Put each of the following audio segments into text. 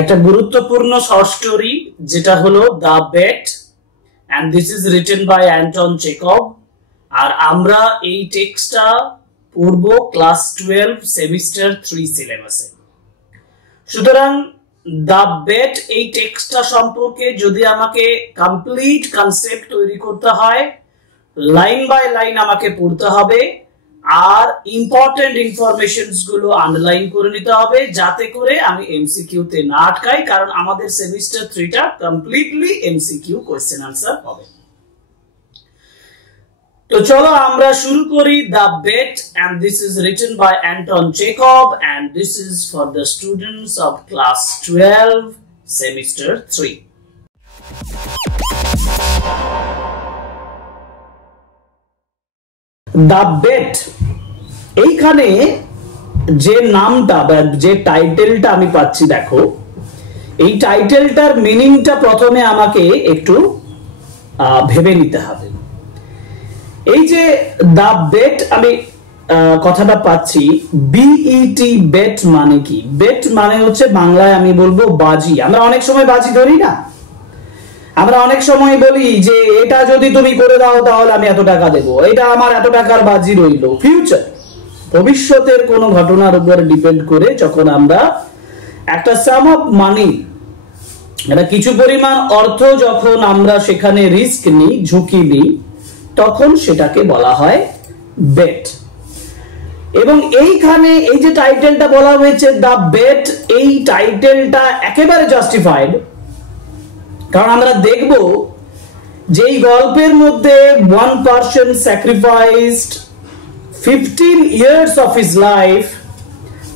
একটা গুরুত্বপূর্ণ short story যেটা হলো the bet, and this is written by Anton Chekhov। আর আমরা এই টেক্সটটা পড়ব ক্লাস 12 সেমিস্টার 3 সিলেবাসে। সুতরাং দ্য বেট এই টেক্সটটা সম্পর্কে যদি আমাকে কমপ্লিট কনসেপ্ট তৈরি করতে হয়, লাইন বাই লাইন আমাকে পড়তে হবে আর ইম্পর্টেন্ট ইনফরমেশনস গুলো আন্ডারলাইন করে নিতে হবে যাতে করে আমি এমসিকিউ তে না আটকাই, কারণ আমাদের সেমিস্টার 3 টা কমপ্লিটলি এমসিকিউ কোশ্চেন আনসার হবে। তো চলো আমরা শুরু করি। The bet, and this is written by Anton Chekhov, and this is for the students of class 12 semester 3। The bet, এইখানে যে নামটা বা যে টাইটেলটা আমি পাচ্ছি, দেখো এই টাইটেলটার মিনিংটা প্রথমে আমাকে একটু ভেবে নিতে হবে। এই যে দ্য বেট আমি কথাটা পাচ্ছি, বিইটি বেট মানে কি? বেট মানে হচ্ছে বাংলায় আমি বলবো বাজি। আমরা অনেক সময় বাজি ধরি না, আমরা অনেক সময় বলি যে এটা যদি তুমি করে দাও তাহলে আমি এত টাকা দেবো, এটা আমার এত টাকার বাজি রইল। ফিউচার, ভবিষ্যতের কোনো ঘটনার উপর ডিপেন্ড করে যখন আমরা একটা সাম অফ মানি, এটা কিছু পরিমাণ অর্থ যখন আমরা সেখানে রিস্ক নিই, ঝুঁকি নিই, তখন সেটাকে বলা হয় বেট। এবং এইখানে এই যে টাইটেলটা বলা হয়েছে দ্য বেট, এই টাইটেলটা একেবারে জাস্টিফাইড, কারণ আমরা দেখব যে এই গল্পের মধ্যে one person sacrificed 15 years of his life,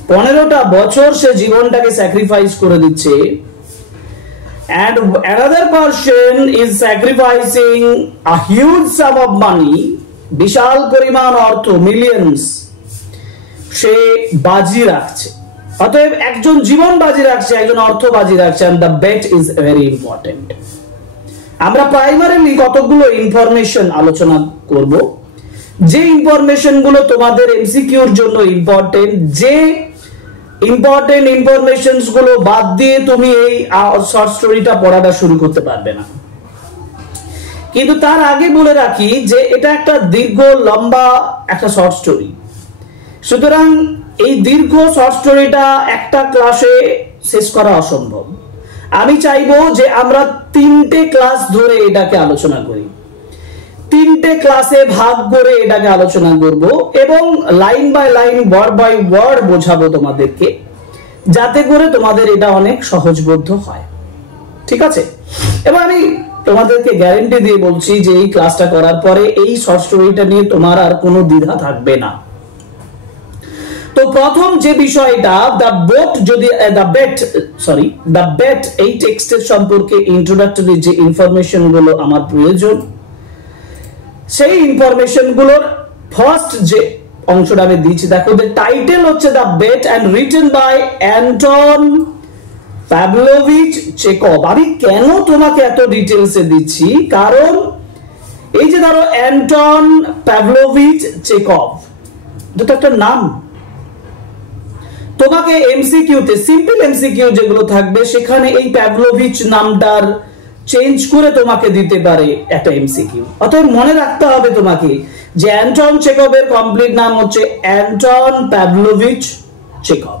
15টা বছর সে জীবনটাকে স্যাক্রিফাইস করে দিচ্ছে, and another person is sacrificing a huge sum of money, বিশাল পরিমাণ অর্থ, মিলিয়নস সে বাজি রাখছে। অতএব একজন জীবন বাজি রাখছে, একজন অর্থ বাজি রাখছে, and the bet is very important। আমরা প্রাইমারিলি কতগুলো ইনফরমেশন আলোচনা করব, যে ইনফরমেশন গুলো তোমাদের এমসিকিউর জন্য ইম্পর্টেন্ট, যে ইম্পর্টেন্ট ইনফরমেশনস গুলো বাদ দিয়ে তুমি এই শর্ট স্টোরিটা পড়াটা শুরু করতে পারবে না। কিন্তু তার আগে বলে রাখি যে এটা একটা দীর্ঘ লম্বা একটা শর্ট স্টোরি, সুতরাং এই দীর্ঘ শর্ট স্টোরিটা একটা ক্লাসে শেষ করা অসম্ভব। আমি চাইবো যে আমরা 3টে ক্লাস ধরে এটাকে আলোচনা করি, 3টে ক্লাসে ভাগ করে এটাকে আলোচনা করব এবং line by line, word by word বোঝাবো তোমাদেরকে, যাতে করে তোমাদের এটা অনেক সহজবোধ্য হয়। ঠিক আছে? এবার আমি তোমাদেরকে গ্যারান্টি দিয়ে বলছি যে এই ক্লাসটা করার পরে এই শর্ট স্টোরিটা নিয়ে তোমার আর কোনো দ্বিধা থাকবে না। তো প্রথম যে বিষয়টা, দ্য বেট এই টেক্সটের সম্পর্কে ইন্ট্রোডাক্টরি যে ইনফরমেশন গুলো আমার প্রয়োজন, সেই ইনফরমেশন গুলোর ফার্স্ট যে অংশটা আমি দিচ্ছি, দেখো দ্য টাইটেল হচ্ছে the bet and written by Anton Pavlovich Chekhov. আমি কেন তোমাকে এত ডিটেলসে দিচ্ছি, কারণ এই যে ধরো অ্যান্টন প্যাভলোভিচ চেকভ, এটা একটা নাম। তোমাকে এমসিকিউ তে, সিম্পল এমসিকিউ যেগুলো থাকবে, সেখানে এই প্যাভলোভিচ নামটার চেঞ্জ করে তোমাকে দিতে পারে একটা এমসিকিউ। অতএব মনে রাখতে হবে তোমাকে যে অ্যান্টন চেকভের কমপ্লিট নাম হচ্ছে Anton Pavlovich Chekhov.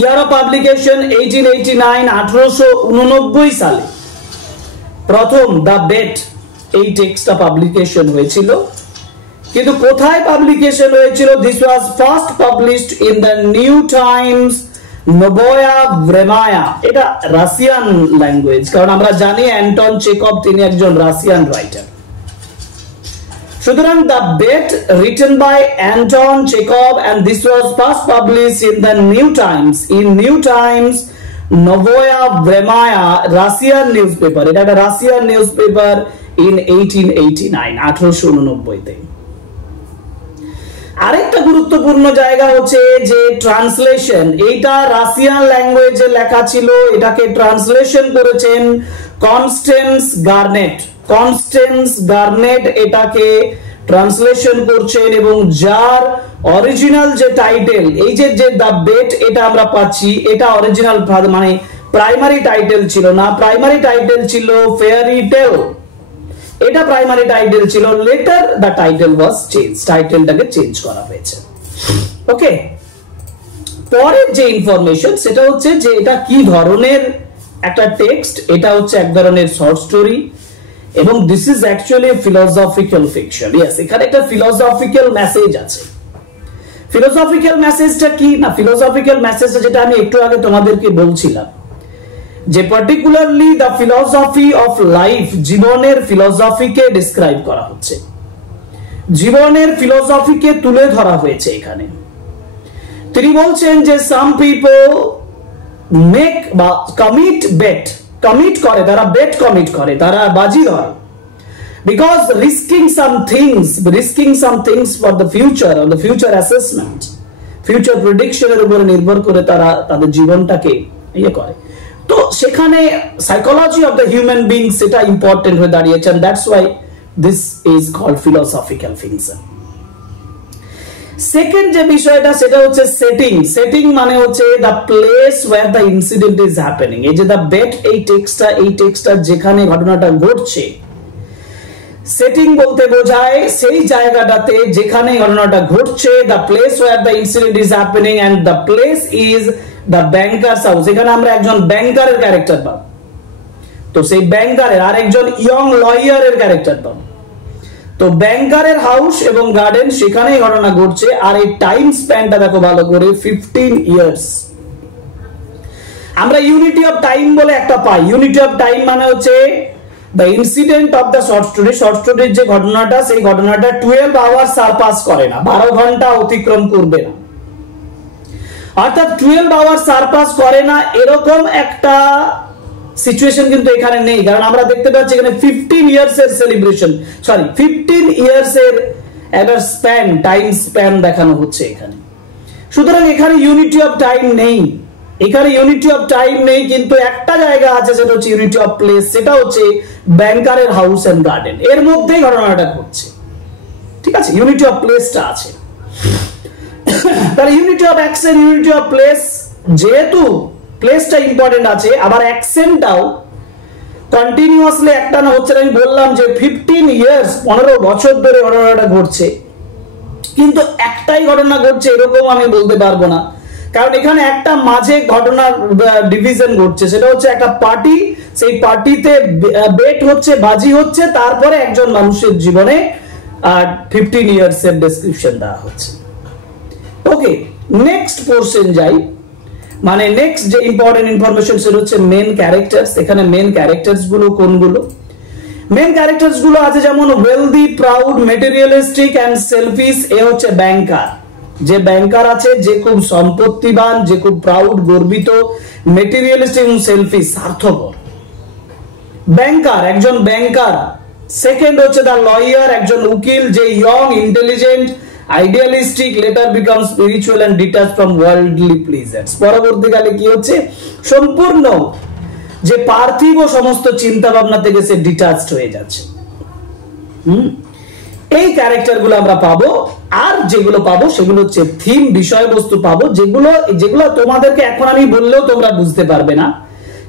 Year of publication 1889, 1889 সালে প্রথম দ্য বেট এই টেক্সটটা পাবলিকেশন হয়েছিল। কিন্তু কোথায় পাবলিকেশন হয়েছিল? This was first published in the New Times Novoye Vremya. এটা রাশিয়ান ল্যাঙ্গুয়েজ, কারণ আমরা জানি অ্যান্টন চেকভ তিনি একজন রাশিয়ান রাইটার। সুতরাং the bet written by Anton Chekhov, and this was first published in the New Times, in New Times Novaya Vremya, Russian newspaper। এটা একটা Russian newspaper in 1889, 1889 তে। আরেকটা গুরুত্বপূর্ণ জায়গা হচ্ছে যে ট্রান্সলেশন। এইটা রাশিয়ান ল্যাঙ্গুয়েজে লেখা ছিল, এটাকে ট্রান্সলেশন করেছেন কনস্ট্যান্স গার্নেট। কনস্ট্যান্স গার্নেট এটাকে ট্রান্সলেশন করছেন এবং যার অরিজিনাল যে টাইটেল, এই যে দ্য বেট, এটা আমরা পাচ্ছি, এটা অরিজিনাল মানে প্রাইমারি টাইটেল ছিল না, প্রাইমারি টাইটেল ছিল ফেয়ারি টেল, এটা প্রাইমারি টাইটেল ছিল, later the title was change, টাইটেলটাকে চেঞ্জ করা হয়েছে। ওকে, পরের যে ইনফরমেশন সেটা হচ্ছে যে এটা কি ধরনের একটা টেক্সট, এটা হচ্ছে এক ধরনের শর্ট স্টোরি এবং this is actually philosophical fiction. Yes, এখানে একটা ফিলোসফিক্যাল মেসেজ আছে। ফিলোসফিক্যাল মেসেজটা কি না, ফিলোসফিক্যাল মেসেজটা যেটা আমি একটু আগে তোমাদেরকে বলছিলাম যে particularly the philosophy of life, জীবনের ফিলসফিকে ডিসক্রাইব করা হচ্ছে, জীবনের ফিলসফিকে তুলে ধরা হয়েছে এখানে। তিনি বলছেন যে সাম পিপল মেক বা কমিট বেট, কমিট করে, তারা বেট কমিট করে, তারা বাজি ধরে, because risking some things for the future, on the future assessment, future প্রেডিকশনের উপরে নির্ভর করে তারা তাদের জীবনটাকে ইয়ে করে। তো সেখানে psychology of the human being সেটা ইম্পর্টেন্ট হয়ে দাঁড়িয়েছে, that's why this is called philosophical fiction. Second যে বিষয়টা সেটা হচ্ছে সেটিং। সেটিং মানে হচ্ছে the place where the incident is happening. এই যে দ্য বেট, এই টেক্সটটা যেখানে ঘটনাটা ঘটছে, সেটিং বলতে বোঝায় সেই জায়গাটাতে যেখানে ঘটনাটা ঘটছে, the place where the incident is happening and the place is the banker's house. এখানে আমরা একজন ব্যাংকারের ক্যারেক্টার পাবো, তো সেই ব্যাংকারের আর একজন ইয়ং লয়ারের ক্যারেক্টার পাবো। তো ব্যাংকারের হাউস এবং গার্ডেন, সেখানেই ঘটনা ঘটছে। আর এই টাইম স্প্যানটা দেখো ভালো করে, 15 ইয়ার্স। আমরা ইউনিটি অফ টাইম বলে একটা পাই। ইউনিটি অফ টাইম মানে হচ্ছে the incident of the short story, short স্টোরির যে ঘটনাটা, সেই ঘটনাটা 12 আওয়ার্স সারপাস করে না, 12 ঘন্টা অতিক্রম করবে না, অর্থাৎ 12 আওয়ার্স সারপাস করে না, এরকম একটা সিচুয়েশন কিন্তু এখানে নেই। কারণ আমরা দেখতে পাচ্ছি এখানে 15 ইয়ার্স এর সেলিব্রেশন, 15 ইয়ার্স এর একটা স্প্যান, টাইম স্প্যান দেখানো হচ্ছে এখানে। সুতরাং এখানে ইউনিটি অফ টাইম নেই, এখানে ইউনিটি অফ টাইম নেই, কিন্তু একটা জায়গা আছে সেটা হচ্ছে ইউনিটি অফ প্লেস, সেটা হচ্ছে ব্যাংকারের হাউস এন্ড গার্ডেন, এর মধ্যেই ঘটনাটা ঘটছে। ঠিক আছে, ইউনিটি অফ প্লেসটা আছে। তাহলে unity of action, unity of place, যেহেতু প্লেসটা ইম্পর্টেন্ট আছে, আবার অ্যাকশনটাও কন্টিনিউয়াসলি একটা না হচ্ছে। আমি বললাম যে 15 ইয়ার্স, 15 বছর ধরে ঘটনাটা ঘটছে, কিন্তু একটাই ঘটনা ঘটছে এরকম আমি বলতে পারবো না, কারণ এখানে একটা মাঝে ঘটনার ডিভিশন ঘটছে, সেটা হচ্ছে একটা পার্টি, সেই পার্টিতে বেট হচ্ছে, বাজি হচ্ছে, তারপরে একজন মানুষের জীবনে 15 ইয়ার্স এর ডেসক্রিপশন দেওয়া হচ্ছে। ওকে, নেক্সট পোরশন যাই, মানে নেক্সট যে ইম্পর্টেন্ট ইনফরমেশন সেটা হচ্ছে মেন ক্যারেক্টার্স। এখানে মেন ক্যারেক্টার্স গুলো কোনগুলো? মেন ক্যারেক্টার্স গুলো আছে যেমন wealthy, proud, materialistic and selfish. এ হচ্ছে ব্যাংকার, যে ব্যাংকার আছে, যে খুব সম্পত্তিবান, যে খুব প্রাউড, গর্বিত, মেটেরিয়ালিস্টিক এবং সেলফিশ, স্বার্থপর। ব্যাংকার, একজন ব্যাংকার। সেকেন্ড হচ্ছে দা লয়ার, একজন উকিল, যে young, intelligent, idealistic, later become spiritual and detach from worldly pleasures. পরবর্তীকালে কি হচ্ছে, সম্পূর্ণ যে পার্থিব সমস্ত চিন্তা ভাবনা থেকে সে ডিটাচড হয়ে যাচ্ছে। এই ক্যারেক্টার গুলো আমরা পাবো। আর যেগুলো পাবো সেগুলো হচ্ছে থিম, বিষয়বস্তু পাবো, যেগুলো তোমাদেরকে এখন আমি বললেও তোমরা বুঝতে পারবে না।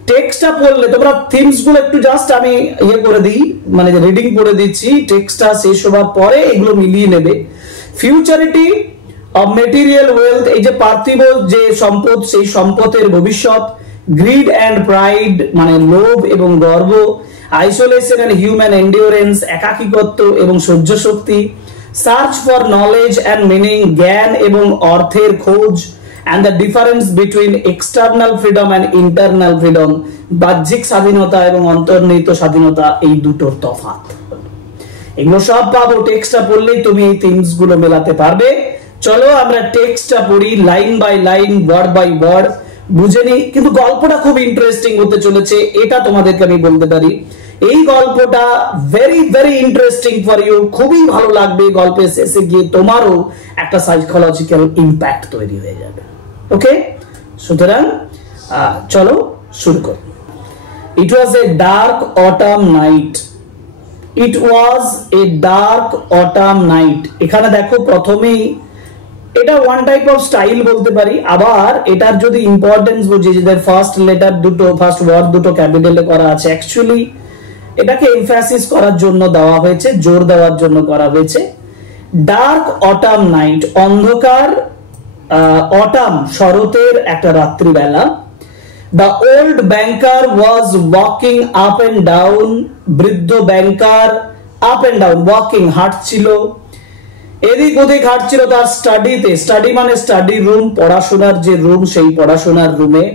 টেক্সটটা পড়লে তোমরা থিমস গুলো একটু জাস্ট আমি ইয়ে করে দিই, মানে রিডিং করে দিচ্ছি, টেক্সটটা শেষ হওয়ার পরে এগুলো মিলিয়ে নেবে। ফিউচারিটি অফ মেটেরিয়াল ওয়েলথ, এই যে পার্থিব যে সম্পদ, সেই সম্পদের ভবিষ্যৎ। গ্রিড অ্যান্ড প্রাইড, মানে লোভ এবং গর্ব। আইসোলেশন এন্ড হিউম্যান এন্ডিওরেন্স, একাকিত্ব এবং সহ্য শক্তি। Search for knowledge and meaning, জ্ঞান এবং অর্থের খোঁজ। and the difference between external freedom and internal freedom, বাহ্যিক স্বাধীনতা এবং অন্তর্নিহিত স্বাধীনতা, এই দুটোর তফাৎ। এগুলো সব পাবো টেক্সটটা পড়লেই, তুমি এই থিংস গুলো মেলাতে পারবে। চলো আমরা টেক্সটটা পড়ি line by line, word by word, বুঝে নিই। কিন্তু গল্পটা খুব ইন্টারেস্টিং হতে চলেছে, এটা তোমাদেরকে আমি বলতে পারি। এই গল্পটা very very interesting for you, খুবই ভালো লাগবে। গল্পের শেষে গিয়ে তোমারও একটা সাইকোলজিক্যাল ইম্প্যাক্ট তৈরি হয়ে যাবে। ওকে, সুতরাং চলো শুরু করি। It was a dark autumn night it was a dark autumn night. এখানে দেখো প্রথমেই এটা ওয়ান টাইপ অফ স্টাইল বলতে পারি, আবার এটার যদি ইম্পর্টেন্স বুঝি যে ফার্স্ট লেটার দুটো, ফার্স্ট ওয়ার্ড দুটো ক্যাপিটালে করা আছে, অ্যাকচুয়ালি এটাকে এমফাসিস করার জন্য দেওয়া হয়েছে, জোর দেওয়ার জন্য করা হয়েছে। ডার্ক অটাম নাইট, অন্ধকার অটাম শরতের একটা রাত্রিবেলা। The old banker was walking up and down, বৃদ্ধ ব্যাংকার আপ এন্ড ডাউন ওয়াকিং হাঁটছিল, এদিক ওদিক হাঁটছিল তার স্টাডিতে, স্টাডি মানে স্টাডি রুম, পড়াশোনার যে রুম, সেই পড়াশোনার রুমে।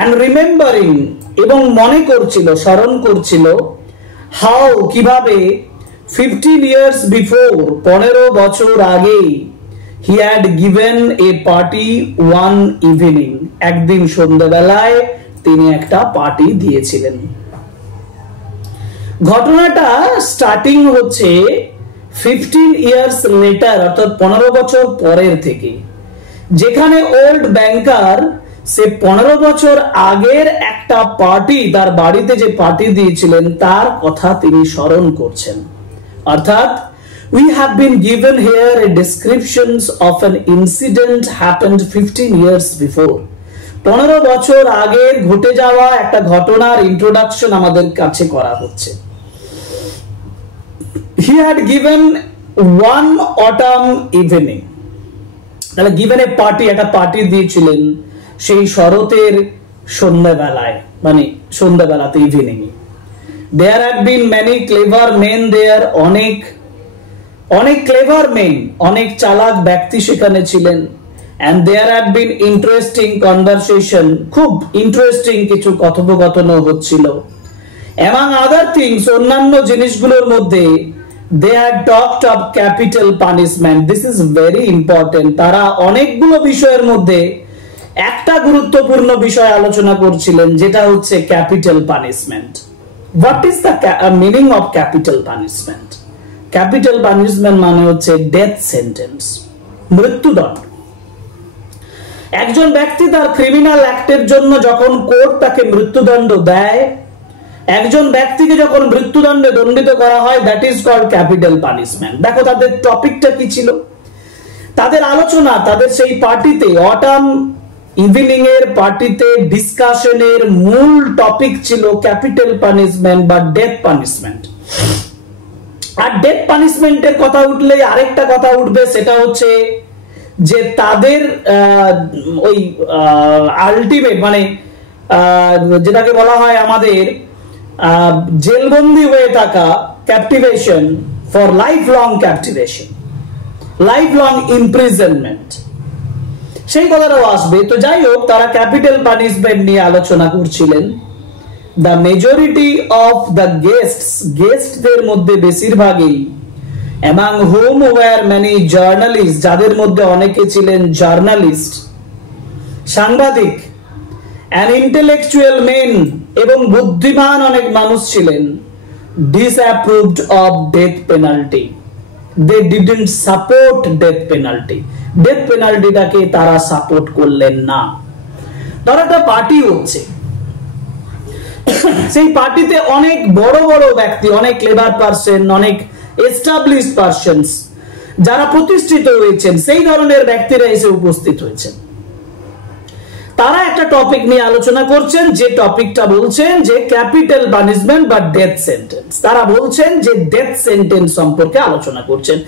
and remembering, এবং মনে করছিল, স্মরণ করছিল, how কিভাবে 15 years before 15 বছর আগে he had given a party one evening, একদিন সন্ধ্যাবেলায় তিনি একটা পার্টি দিয়েছিলেন। ঘটনাটা স্টার্টিং হচ্ছে 15 years later, অর্থাৎ 15 বছর পরের থেকে, যেখানে ওল্ড ব্যাংকার সে 15 বছর আগের একটা পার্টি, তার বাড়িতে যে পার্টি দিয়েছিলেন তার কথা তিনি স্মরণ করছেন। অর্থাৎ we have been given here a descriptions of an incident happened 15 years before, 15 বছর আগে ঘটে যাওয়া একটা ঘটনার ইন্ট্রোডাকশন আমাদের কাছে করা হচ্ছে। he had given one autumn evening, তাহলে given a party, একটা পার্টি দিয়েছিলেন সেই শরতের সন্ধ্যাবেলায়, মানে সন্ধ্যাবেলাতে, evening. there had been many clever men there, অনেক ক্লেভার মেন, অনেক চালাক ব্যক্তি সেখানে ছিলেন। and there had been interesting conversation, খুব ইন্টারেস্টিং কিছু কথোপকথন হচ্ছিল। among other things, অন্যান্য জিনিসগুলোর মধ্যে they had talked of capital punishment, this is very important, তারা অনেকগুলো বিষয়ের মধ্যে একটা গুরুত্বপূর্ণ বিষয় আলোচনা করছিলেন, যেটা হচ্ছে capital punishment. what is the meaning of capital punishment? Capital punishment মানে হচ্ছে ডেথ সেন্টেন্স, মৃত্যুদণ্ড। একজন ব্যক্তি তার ক্রিমিনাল অ্যাক্টের জন্য যখন কোর্ট তাকে মৃত্যুদণ্ড দেয়, একজন ব্যক্তিকে যখন মৃত্যুদণ্ডে দণ্ডিত করা হয়, that is called capital punishment. দেখো তাদের টপিকটা কি ছিল, তাদের আলোচনা, তাদের সেই পার্টিতে, অটাম ইভিনিং এর পার্টিতে ডিসকাশনের মূল টপিক ছিল ক্যাপিটাল পানিশমেন্ট বা ডেথ পানিশমেন্ট। আর ডেথ পানিশমেন্টের কথা উঠলে আরেকটা কথা উঠবে, সেটা হচ্ছে যে তাদের ওই আলটিমেট, মানে যেটাকে বলা হয় আমাদের জেলবন্দি হয়ে থাকা, captivation, for life long captivation, life long imprisonment, সেই কথাটাও আসবে। তো যাই হোক, তারা ক্যাপিটাল পানিশমেন্ট নিয়ে আলোচনা করছিলেন। the majority of the guestদের মধ্যে বেশিরভাগই, among whom were many journalists, যাদের মধ্যে অনেকে ছিলেন জার্নালিস্ট, সাংবাদিক, and intellectual men, এবং বুদ্ধিমান অনেক মানুষ ছিলেন, disapproved of death penalty, they didn't support death penalty, death penaltyটাকে তারা সাপোর্ট করলেন না। ধরো একটা পার্টি হচ্ছে, সেই পার্টিতে অনেক বড় বড় ব্যক্তি, অনেক ক্লেভার পারসন, অনেক এস্টাবলিশড পারসনস, যারা প্রতিষ্ঠিত হয়েছেন, সেই ধরনের ব্যক্তিরা এসে উপস্থিত হয়েছেন। তারা একটা টপিক নিয়ে আলোচনা করছেন, যে টপিকটা বলছেন যে ক্যাপিটাল পানিশমেন্ট বা ডেথ সেন্টেন্স। তারা বলছেন যে ডেথ সেন্টেন্স সম্পর্কে আলোচনা করছেন।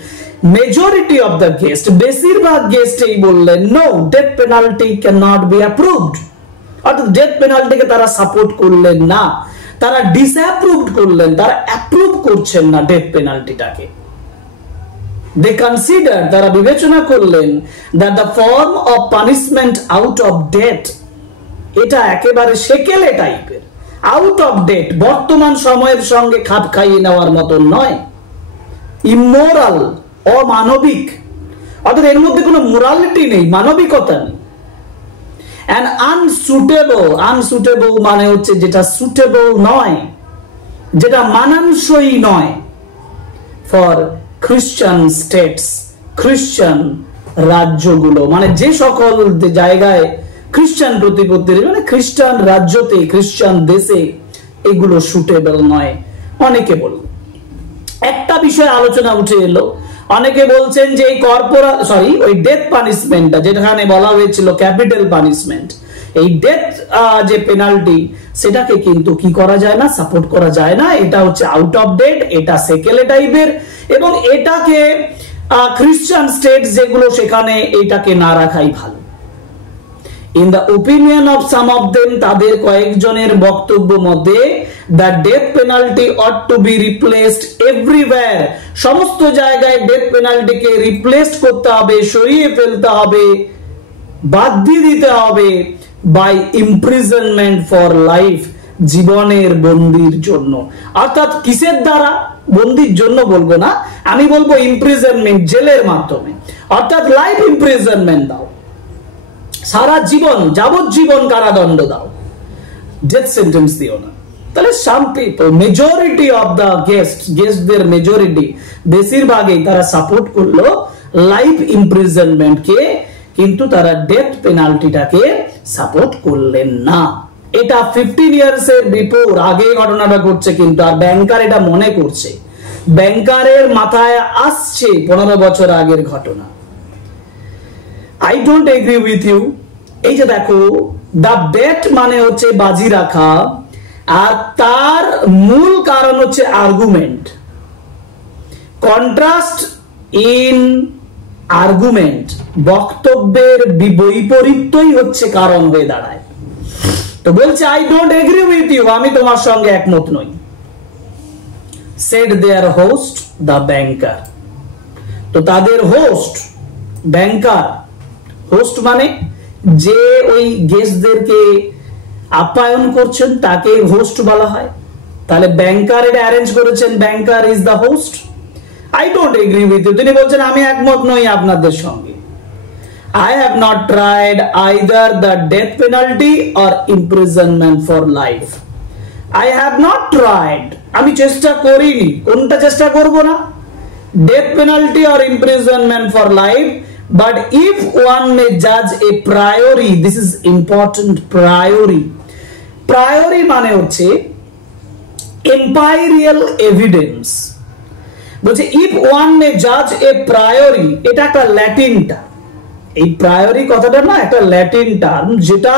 মেজরিটি অফ দ্য গেস্ট, বেশিরভাগ গেস্ট এই বললেন, no, death penalty can not be approved, অর্থাৎ ডেথ পেনাল্টিকে তারা সাপোর্ট করলেন না, তারা ডিসঅ্যাপ্রুভড করলেন, তারা অ্যাপ্রুভ করছেন না ডেথ পেনাল্টিটাকে। they consider, তারা বিবেচনা করলেন that the form of punishment out of death, এটা একেবারে সেকেলে টাইপের, আউট অফ ডেট, বর্তমান সময়ের সঙ্গে খাপ খাইয়ে নেওয়ার মতো নয়, ইমোরাল, অমানবিক, অর্থাৎ এর মধ্যে কোনো মোরালিটি নেই, মানবিকতা নেই। and unsuitable মানে হচ্ছে যেটা সুটেবল নয়, যেটা মানানসই নয়, ফর খ্রিস্টান স্টেটস, খ্রিস্টান রাজ্যগুলো, মানে যে সকল জায়গায় খ্রিস্টান প্রতিপত্তি, মানে খ্রিস্টান রাজ্যতে, খ্রিস্টান দেশে এগুলো সুটেবল নয়, অনেকে বলল। একটা বিষয় আলোচনা উঠে এলো, অনেকে বলছেন যে এই ওই ডেথ পানিশমেন্টটা যেখানে বলা হয়েছিল ক্যাপিটাল পানিশমেন্ট, এই ডেথ যে পেনাল্টি সেটাকে কিন্তু কি করা যায় না, সাপোর্ট করা যায় না, এটা হচ্ছে আউট অফ ডেট, এটা সেকেলে টাইপের, এবং এটাকে খ্রিস্টান স্টেট যেগুলো সেখানে এটাকে না রাখাই ভালো। In the opinion of some of them, তাদের কয়েকজনের বক্তব্য মতে the death penalty ought to be replaced everywhere, সমস্ত জায়গায় ডেথ পেনাল্টিকে রিপ্লেস করতে হবে, সরিয়ে ফেলতে হবে, বাদ দিয়ে দিতে হবে by imprisonment for life, জীবনের বন্দির জন্য। অর্থাৎ কিসের দ্বারা? বন্দির জন্য বলবো না, আমি বলবো ইমপ্রিজনমেন্ট, জেলের মাধ্যমে, অর্থাৎ লাইফ ইমপ্রিজনমেন্ট দাও, সারা জীবন যাবজ্জীবন কারাদণ্ড দাও, ডেথ সেন্টেন্স দিও না। তাহলে some people, majority of the গেস্টদের মেজরিটি, বেশিরভাগই তারা সাপোর্ট করলো লাইফ ইমপ্রিজনমেন্টকে, কিন্তু তারা ডেথ পেনাল্টিটাকে সাপোর্ট করলেন না। এটা 15 ইয়ার্স এর বিফোর, আগে ঘটনাটা ঘটছে, কিন্তু আর ব্যাংকার এটা মনে করছে, ব্যাংকারের মাথায় আসছে 15 বছর আগের ঘটনা। I don't agree with you। এই যে দেখো, দা বেট মানে হচ্ছে বাজি রাখা, আর তার মূল কারণ হচ্ছে আর্গুমেন্ট। কন্ট্রাস্ট ইন আর্গুমেন্ট, বক্তব্যের বৈপরীত্যই হচ্ছে কারণ হয়ে দাঁড়ায়। তো বলছে I don't agree with you, আমি তোমার সঙ্গে একমত নই। সেড দেয়ার হোস্ট দা ব্যাংকার, তো তাদের হোস্ট ব্যাংকার, হোস্ট মানে যে ওই গেস্টদেরকে আপ্যায়ন করছেন তাকে হোস্ট বলা হয়। তাহলে ব্যাংকার এটা অ্যারেঞ্জ করেছেন, banker is the host. I don't agree with you, তিনি বলছেন আমি একমত নই আপনাদের সঙ্গে। I have not tried either the death penalty or imprisonment for life. I have not tried, আমি চেষ্টা করিনি। কোনটা চেষ্টা করব না? Death penalty or imprisonment for life, but if one may judge a priori, this is important, priori মানে হচ্ছে empirical evidence। বলছে if one may judge a priori, এটা একটা ল্যাটিন টার্ম। এই প্রায়োরি কথাটা না একটা ল্যাটিন টার্ম, যেটা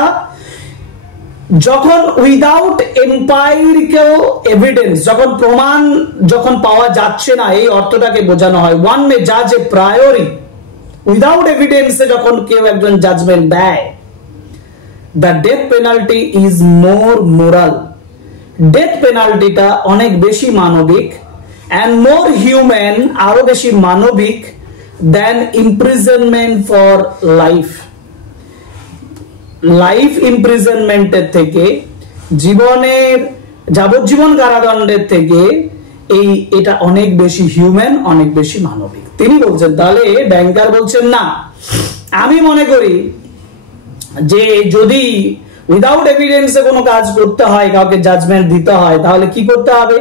যখন উইদাউট এম্পাইরিক্যাল এভিডেন্স, যখন প্রমাণ যখন পাওয়া যাচ্ছে না, এই অর্থটাকে বোঝানো হয়। ওয়ান মে জাজ এ প্রায়োরি, উইদাউট এভিডেন্সে যখন কেউ একজন জাজমেন্ট দেয়। The death penalty is more moral, death পেনাল্টিটা অনেক বেশি মানবিক, অ্যান্ড মোর হিউম্যান, আরো বেশি মানবিক, than imprisonment for life, life ইমপ্রিজনমেন্টের থেকে, জীবনের যাবজ্জীবন কারাদণ্ডের থেকে এটা অনেক বেশি হিউম্যান, অনেক বেশি মানবিক। তিনি বলছেন, তাহলে ব্যাংকার বলছেন না, আমি মনে করি যে যদি উইদাউট এভিডেন্সে কোনো কাজ করতে হয়, কাউকে জাজমেন্ট দিতে হয়, তাহলে কি করতে হবে?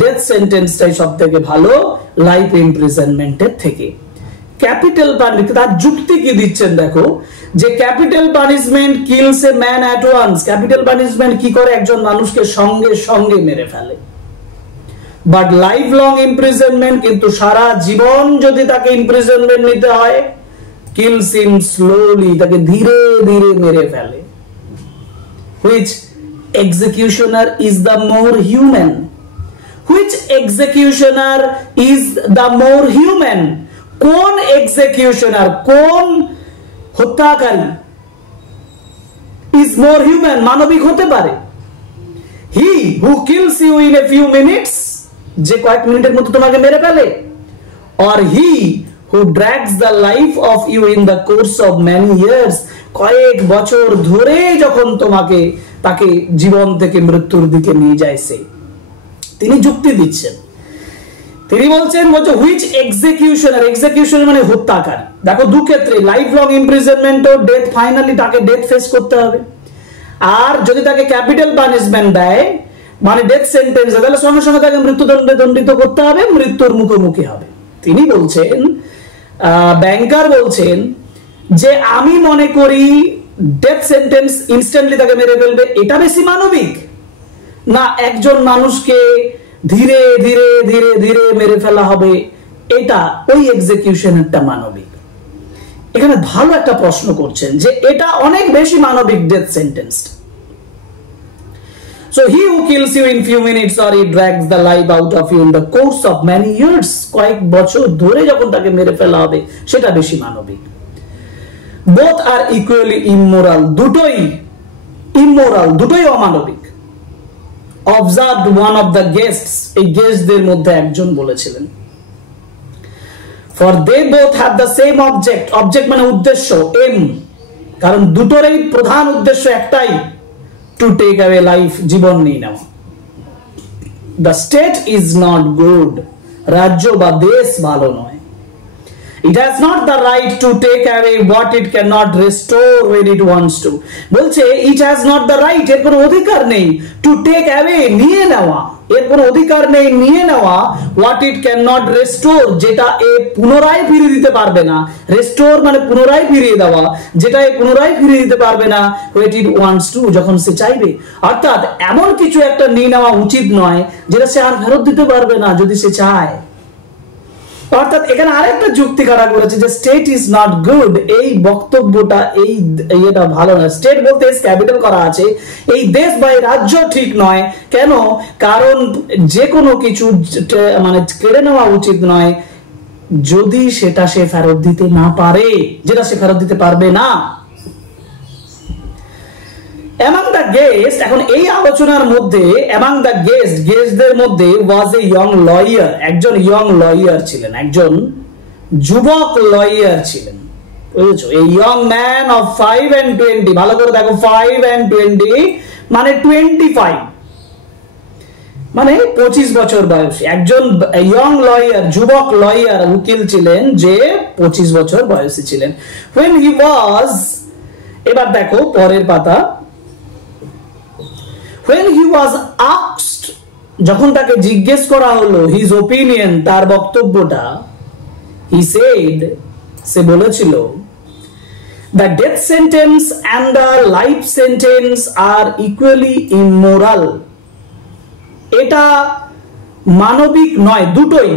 ডেথ সেন্টেন্সটাই সব থেকে ভালো লাইফ ইমপ্রিজনমেন্টের থেকে। ক্যাপিটাল পানিশমেন্ট, তার যুক্তি কি দিচ্ছেন দেখো, যে capital punishment kills a man at once, capital punishment কি করে? একজন মানুষকে সঙ্গে সঙ্গে মেরে ফেলে। বাট লাইফ লং ইমপ্রিজনমেন্ট, কিন্তু সারা জীবন যদি তাকে ইমপ্রিজনমেন্ট নিতে হয়, কিলস হিম স্লোলি, তাকে ধীরে ধীরে মেরে ফেলে। Which executioner is the more human? Which executioner is the more human? কোন এক্সিকিউশনার, কোন হত্যাকারী ইজ মোর হিউম্যান, মানবিক হতে পারে? He who kills you in a few minutes, যে কয়েক মিনিটের মধ্যে তোমাকে মেরে ফেলে, or he who drags the life of you in the course of many years, কয়েক বছর ধরে যখন তাকে জীবন থেকে মৃত্যুর দিকে নিয়ে যায় সে। তিনি যুক্তি দিচ্ছেন, তিনি বলছেন হুইচ এক্সিকিউশনার, এক্সিকিউশন মানে হত্যাকারী। দেখো দু ক্ষেত্রে, লাইফ লং ইমপ্রিজনমেন্ট ও ডেথ, ফাইনালি তাকে ডেথ ফেস করতে হবে। আর যদি তাকে ক্যাপিটাল পানিশমেন্ট দেয়, মানে ডেথ সেন্টেন্স, তাহলে সঙ্গে সঙ্গে তাকে মৃত্যুদণ্ডে দণ্ডিত করতে হবে, মৃত্যুর মুখোমুখি হবে। তিনি বলছেন, ব্যাংকার বলছেন যে আমি মনে করি ডেথ সেন্টেন্স ইনস্ট্যান্টলি তাকে মেরে ফেলবে, এটা বেশি মানবিক না একজন মানুষকে ধীরে ধীরে ধীরে ধীরে মেরে ফেলা হবে, এটা ওই এক্সিকিউশনেরটা মানবিক। এখানে ভালো একটা প্রশ্ন করছেন যে এটা অনেক বেশি মানবিক death sentence. So he who kills you in few minutes or he drags the life out of you in the course of many years, কয়েক বছর ধরে যখন তাকে মেরে ফেলা হবে সেটা বেশি মানবিক। Both are equally immoral, দুটোই immoral, দুটোই অমানবিক। Observed one of the guests, এই গেস্টদের মধ্যে একজন বলেছিলেন, for they both have the same object, object মানে উদ্দেশ্য, aim, কারণ দুটোরই প্রধান উদ্দেশ্য একটাই, to take away life, জীবন নিয়ে নেওয়া। The state is not good, রাজ্য বা দেশ ভালো নয়। It has not the right to take away what it cannot restore when it wants to, বলছে it has not the right, এর কোনো অধিকার নেই, to take away, নিয়ে নেওয়া, এর কোনো অধিকার নেই নিয়ে নেওয়া, what it cannot restore, যেটা এ পুনরায় ফিরিয়ে দিতে পারবে না, restore মানে পুনরায় ফিরিয়ে দেওয়া, যেটা এ পুনরায় ফিরিয়ে দিতে পারবে না when it wants to, যখন সে চাইবে। অর্থাৎ এমন কিছু একটা নিয়ে নেওয়া উচিত নয় যেটা সে আর ফেরত দিতে পারবে না যদি সে চায়। অর্থাৎ এখানে আরেকটা যুক্তি কারা করেছে যে স্টেট ইজ নট গুড, এই বক্তব্যটা এই এটা ভালো না। স্টেট বলতে এস ক্যাপিটাল করা আছে, এই দেশ বা এই রাজ্য ঠিক নয়। কেন? কারণ যে কোনো কিছু মানে কেড়ে নেওয়া উচিত নয় যদি সেটা সে ফেরত দিতে না পারে, যেটা সে ফেরত দিতে পারবে না। among the guests, এখন এই আলোচনার মধ্যে among the guestদের মধ্যে was a young lawyer, একজন young lawyer ছিলেন, একজন যুবক লয়ার ছিলেন, বুঝেছো? a young man of 5 and 20, ভালো করে দেখো 5 and 20 মানে 25, মানে 25 বছর বয়সী একজন young lawyer, যুবক লয়ার উকিল ছিলেন যে 25 বছর বয়সী ছিলেন। when he was, এবার দেখো পরের পাতা, when he was asked, যখন তাকে জিজ্ঞেস করা হলো his opinion, তার বক্তব্যটা, he said, সে বলেছিল, the death sentence and the life sentence are equally immoral, এটা মানবিক নয়,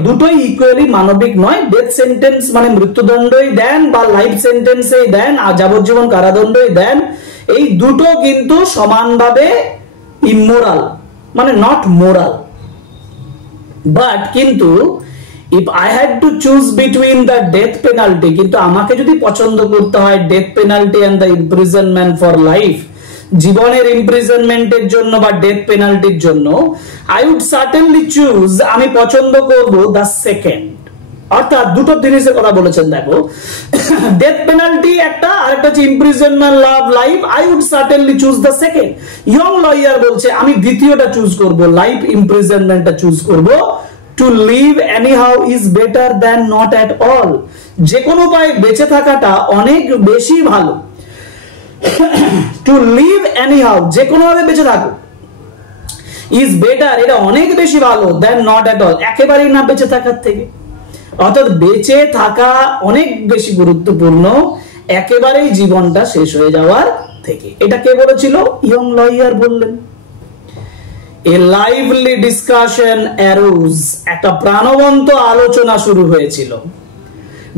দুটোই ইকুয়ালি মানবিক নয়। ডেথ সেন্টেন্স মানে মৃত্যুদণ্ডই দেন বা লাইফ সেন্টেন্সই দেন আর যাবজ্জীবন কারাদণ্ডই দেন, এই দুটো কিন্তু সমানভাবে immoral, মানে not moral, but কিন্তু if I had to choose between the death penalty, কিন্তু আমাকে যদি পছন্দ করতে হয় death penalty and the imprisonment for life, জীবনের ইমপ্রিজনমেন্টের জন্য বা ডেথ পেনাল্টির জন্য, I would certainly choose, আমি পছন্দ করব the second। অর্থাৎ দুটো জিনিসের কথা বলেছেন, দেখো ডেথ পেনাল্টি একটা আর একটা হচ্ছে imprisonment of life, I would certainly choose the second. Young lawyer বলছে আমি দ্বিতীয়টা চুজ করব, লাইফ ইমপ্রিজনমেন্টটা চুজ করব। To live anyhow is better than not at all, যে কোনো উপায়ে বেঁচে থাকাটা অনেক বেশি ভালো। টু লিভ এনিহাউ, যে কোনো ভাবে বেঁচে থাকো, ইজ বেটার, এটা অনেক বেশি ভালো, দ্যান নট অ্যাট অল, একেবারেই না বেঁচে থাকার থেকে। অর্থাৎ বেঁচে থাকা অনেক বেশি গুরুত্বপূর্ণ একেবারেই জীবনটা শেষ হয়ে যাওয়ার থেকে। এটা কে বলেছিল? ইয়ং লয়ার বললেন। এ লাইভলি ডিসকাশন অ্যারোজ, একটা প্রাণবন্ত আলোচনা শুরু হয়েছিল।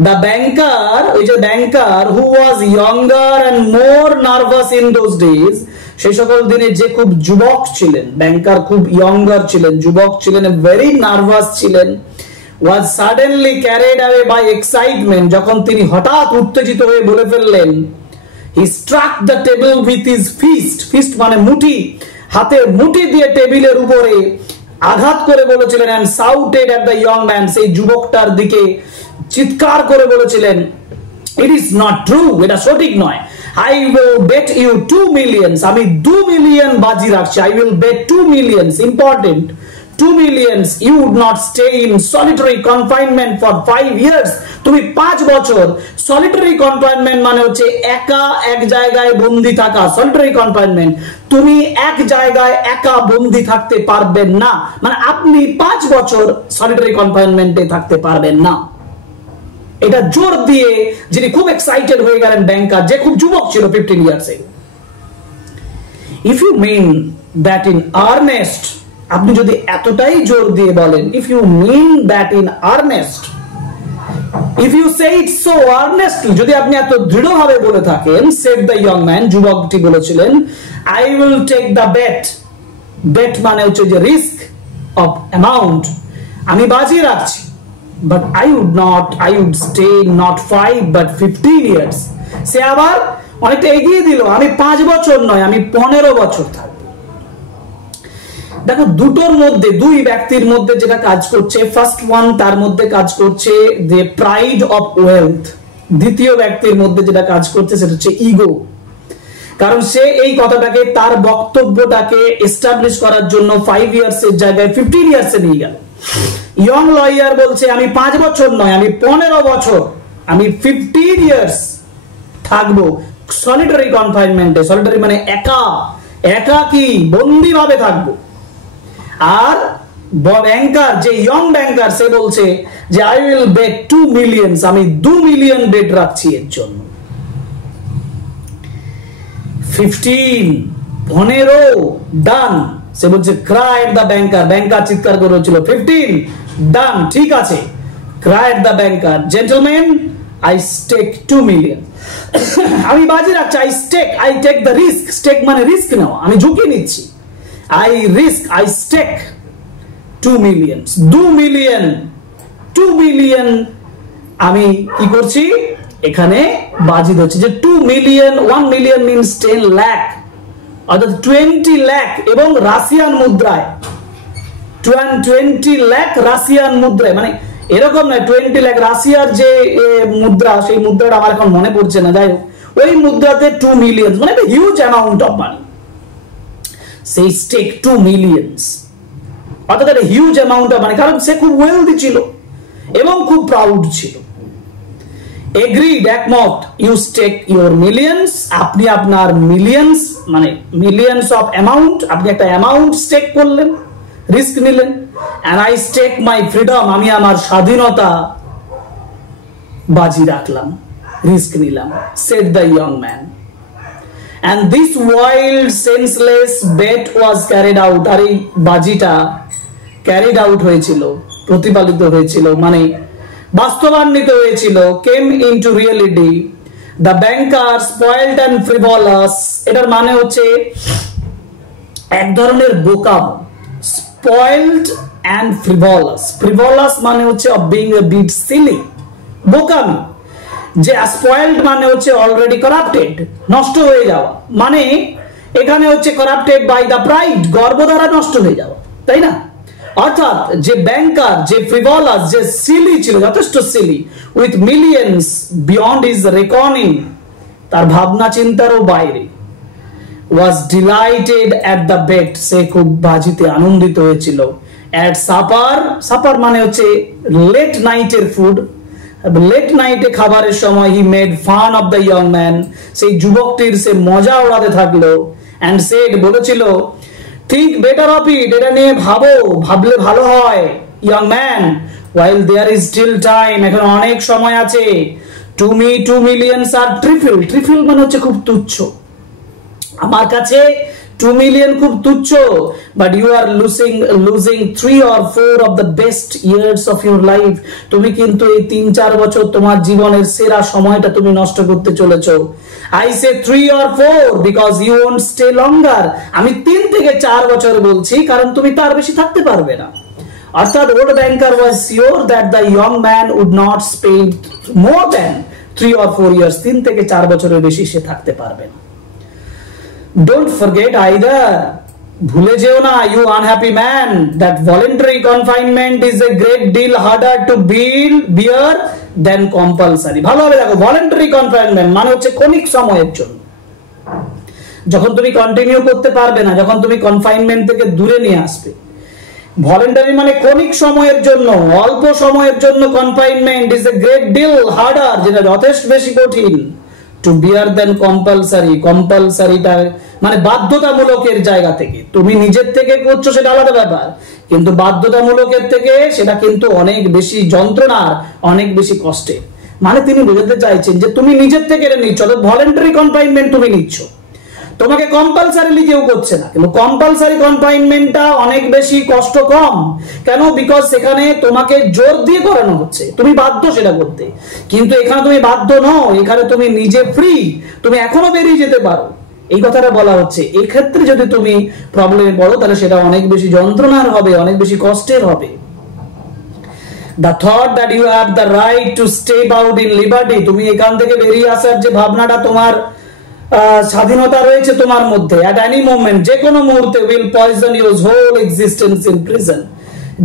দ্য ব্যাংকার, ওই যে banker who was younger and more nervous in those days, সেই সকল দিনে যে খুব যুবক ছিলেন, ব্যাংকার খুব ইয়ঙ্গার ছিলেন, যুবক ছিলেন, ভেরি নার্ভাস ছিলেন, was suddenly carried away by excitement, যখন তিনি হঠাৎ উত্তেজিত হয়ে বলে ফেললেন, he struck the table with his fist, fist মানে মুঠি, হাতে মুঠি দিয়ে টেবিলের উপরে আঘাত করে বলেছিলেন, and shouted at the young man, সেই যুবকটার দিকে চিৎকার করে বলেছিলেন, it is not true, এটা সঠিক নয়, I will bet you 2 million, আমি 2 মিলিয়ন বাজি রাখছি, I will bet 2 million, important 2 million, you would not stay in solitary confinement for 5 years, তুমি 5 বছর, solitary confinement মানে হচ্ছে একা এক জায়গায় বন্দী থাকা, solitary confinement, তুমি এক জায়গায় একা বন্দী থাকতে পারবেন না, মানে আপনি 5 বছর solitary confinement-এ থাকতে পারবেন না। এটা জোর দিয়ে যিনি খুব এক্সাইটেড হয়ে গেলেন ব্যাংকার, যে খুব যুবক ছিল 15 years A. If you mean that in earnest, আপনি যদি এতটাই জোর দিয়ে বলেন, if you mean that in earnest, if you say it so earnestly, যদি আপনি এত দৃঢ়ভাবে বলে থাকেন, said the young man, যুবকটি বলেছিলেন, I will take the bet. Bet মানে হচ্ছে যে রিস্ক of amount, আমি বাজি রাখছি, but I would stay not 5 but 15 years. সে আবার অনেকটা এগিয়ে দিল, আমি 5 বছর নয়, আমি 15 বছর থাকবো। দেখো দুটোর মধ্যে, দুই ব্যক্তির মধ্যে যেটা কাজ করছে, ফার্স্ট ওয়ান তার মধ্যে কাজ করছে যে প্রাইড অফ ওয়েলথ, দ্বিতীয় ব্যক্তির মধ্যে যেটা কাজ করছে সেটা হচ্ছে ইগো। কারণ সে এই কথাটাকে, তার বক্তব্যটাকে এস্টাবলিশ করার জন্য 5 ইয়ার্স এর জায়গায় 15 ইয়ার্সে নিয়ে গেল। ইয়ং লয়ার বলছে আমি 5 বছর নয়, আমি 15 বছর, আমি 15 ইয়ার্স থাকবো সলিটারি কনফাইনমেন্টে। সলিটারি মানে একাকী, বন্দী ভাবে থাকবো। আর ব্যাংকার, যে ইয়ং ব্যাংকার, সে বলছে যে আই উইল বেট 2 মিলিয়ন, আমি 2 মিলিয়ন বেট রাখছি এর জন্য। 15 ডান, সে বলছে ক্রাই এট দ্য ব্যাংকার, ব্যাংকার চিৎকার করে হচ্ছিল 15 ডান, ঠিক আছে। Cry at the banker, gentleman I stake 2 million, আমি বাজি রাখছি, I take the risk. Stake মানে রিস্ক নেওয়া, আমি ঝুঁকি নিচ্ছি। I stake 2 million, 2 মিলিয়ন আমি কি করছি এখানে, বাজি ধরছি যে 2 মিলিয়ন, 1 মিলিয়ন মিনস 10 লাখ, অর্থাৎ 20 লাখ, এবং রাশিয়ান মুদ্রায় 20 লাখ রাশিয়ান মুদ্রায়, মানে এরকম নয় 20 লাখ রাশিয়ার যে মুদ্রা, সেই মুদ্রাটা আমার এখন মনে পড়ছে না, যাই হোক ওই মুদ্রাতে 2 মিলিয়ন মানে হিউজ অ্যামাউন্ট অফ মানি। সেই স্টেক 2 মিলিয়ন্স, অর্থাৎ একটা হিউজ অ্যামাউন্ট অফ মানি, কারণ সে খুব ওয়েলদি ছিল এবং খুব প্রাউড ছিল। এগ্রিড, একমত, ইউ স্টেক ইউর মিলিয়ন্স, আপনি আপনার মিলিয়ন্স মানে মিলিয়ন্স অফ অ্যামাউন্ট, আপনি একটা অ্যামাউন্ট স্টেক করলেন, রিস্ক নিলেন। And I stake my freedom, আমি আমার স্বাধীনতা বাজি রাখলাম, রিস্ক নিলাম, said the young man. And this wild senseless bet was carried out, আর এই বাজিটা carried out হয়েছিল, প্রতিপালিত হয়েছিল, মানে বাস্তবায়িত হয়েছিল, came into reality. The banker spoiled and frivolous, এটার মানে হচ্ছে এক ধরনের বোকাম। spoiled and frivolous, frivolous মানে হচ্ছে of being a bit silly, বোকামি। যে স্পয়েলড মানে হচ্ছে অলরেডি করাপ্টেড, নষ্ট হয়ে যাওয়া, মানে এখানে হচ্ছে করাপ্টেড বাই দ্য প্রাইড, গর্ব দ্বারা নষ্ট হয়ে যাওয়া, তাই না? অর্থাৎ যে ব্যাংকার, যে ফ্রিভলাস, যে সিলি ছিল, যথেষ্ট silly, with millions beyond his reckoning, তার ভাবনা চিন্তারও বাইরে, was delighted at the bet, সে খুব বাজিতে আনন্দিত হয়েছিল। এট সাপার, সাপার মানে হচ্ছে লেট নাইটের ফুড, লেট নাইটে খাবারের সময় he made fun of the young man, সেই যুবকটির সে মজা ওড়াতে থাকলো। এন্ড সেড, বলেছিল, থিঙ্ক বেটার অফ ইট, এটা নিয়ে ভাবো, ভাবলে ভালো হয়। Young man, while there is still time, এখন অনেক সময় আছে। to me 2 millions are trifle, trifle মানে হচ্ছে খুব তুচ্ছ, আমার কাছে 2 মিলিয়ন খুব তুচ্ছ, but you are losing 3 or 4 of the best years of your life, তুমি কিন্তু এই 3-4 বছর তোমার জীবনের সেরা সময়টা তুমি নষ্ট করতে চলেছো। I say 3 or 4 because you won't stay longer, আমি 3 থেকে 4 বছর বলছি কারণ তুমি তার বেশি থাকতে পারবে না। অর্থাৎ old banker was sure that the young man would not spend more than 3 or 4 years, 3 থেকে 4 বছরের বেশি সে থাকতে পারবে না। Don't forget either, ভুলে যেও না, you unhappy man, that voluntary confinement is a great deal harder to bear than compulsory. ভালোভাবে দেখো, voluntary confinement মানে হচ্ছে ক্ষণিক সময়ের জন্য, যখন তুমি কন্টিনিউ করতে পারবে না, যখন তুমি কনফাইনমেন্ট থেকে দূরে নিয়ে আসবে। ভলেন্টারি মানে ক্ষণিক সময়ের জন্য, অল্প সময়ের জন্য confinement is a great deal harder, যেটা যথেষ্ট বেশি কঠিন, টু বিয়ার দেন কম্পালসারি, কম্পালসারিটা মানে বাধ্যতামূলকের জায়গা থেকে, তুমি নিজের থেকে করছো সেটা আলাদা ব্যাপার, কিন্তু বাধ্যতামূলকের থেকে সেটা কিন্তু অনেক বেশি যন্ত্রণার, অনেক বেশি কষ্টের। মানে তিনি বোঝাতে চাইছেন যে তুমি নিজের থেকে এটা নিচ্ছ, ভলেন্টারি কনফাইনমেন্ট তুমি নিচ্ছ, তোমাকে কম্পালসারিলি কেউ করছে না, কিন্তু কম্পালসারি কনফাইনমেন্টটা অনেক বেশি কষ্ট কম। কেন? বিকজ সেখানে তোমাকে জোর দিয়ে করানো হচ্ছে, তুমি বাধ্য সেটা করতে। কিন্তু এখানে তুমি বাধ্য নও, এখানে তুমি নিজে ফ্রি, তুমি এখনো বেরিয়ে যেতে পারো, এই কথাটা বলা হচ্ছে। এই ক্ষেত্রে যদি তুমি প্রবলেমে পড়ো তাহলে সেটা অনেক বেশি যন্ত্রণার হবে, অনেক বেশি কষ্টের হবে। The thought that you have the right to step out in liberty, তুমি এখান থেকে বেরিয়ে আসার যে ভাবনাটা তোমার স্বাধীনতা রয়েছে তোমার মধ্যে, at any moment, যে কোনো মুহূর্তে will poison your whole existence in prison।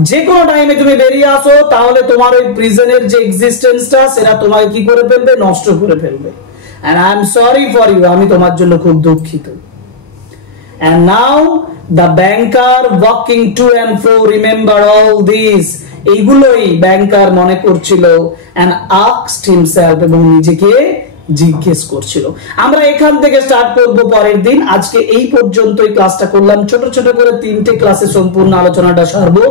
যে কোনো টাইমে তুমি বেরিয়ে আসো তাহলে তোমার ওই প্রিজনের যে এক্সিস্টেন্সটা সেটা তোমাকে কি করে ফেলবে? নষ্ট করে ফেলবে। and I am sorry for you, আমি তোমার জন্য খুব দুঃখিত। and now the banker walking to and fro remember all these, এইগুলোই ব্যাংকার মনে করছিল and asked himself, এবং নিজেকে জিজ্ঞেস করছিল। আমরা এখান থেকে স্টার্ট করব পরের দিন। আজকে এই পর্যন্তই ক্লাসটা করলাম, ছোট ছোট করে 3টে ক্লাসে সম্পূর্ণ আলোচনাটা সারবো।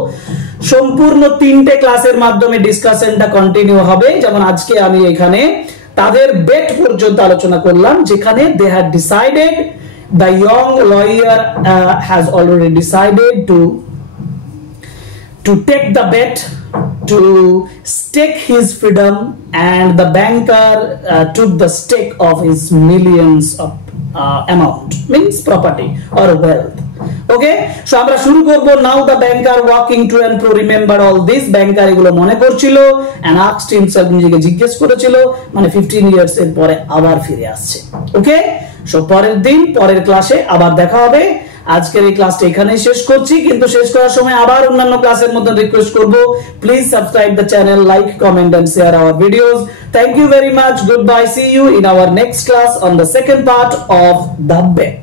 সম্পূর্ণ 3টে ক্লাসের মাধ্যমে ডিসকাশনটা কন্টিনিউ হবে। যেমন আজকে আমি এখানে তাদের বেট পর্যন্ত আলোচনা করলাম, যেখানে they had decided, the young lawyer has already decided to take the bet, to stake his freedom, and the banker took the stake of his millions of amount, means property or wealth. Okay, so আমরা শুরু করব। now the banker walking to and fro remember all this, ব্যাংকার এগুলো মনে করছিল and asked himself, নিজেকে জিজ্ঞেস করেছিল, মানে 15 ইয়ার্স এর পরে আবার ফিরে আসছে। ওকে, সো পরের দিন পরের ক্লাসে আবার দেখা হবে। আজকের এই ক্লাসটা এখানেই শেষ করছি, কিন্তু শেষ করার সময় আবার অন্যান্য ক্লাসের মধ্যে রিকোয়েস্ট করব, please subscribe the channel, like, comment and share our videos. Thank you very much, goodbye, see you in our next class on the second part of the bet.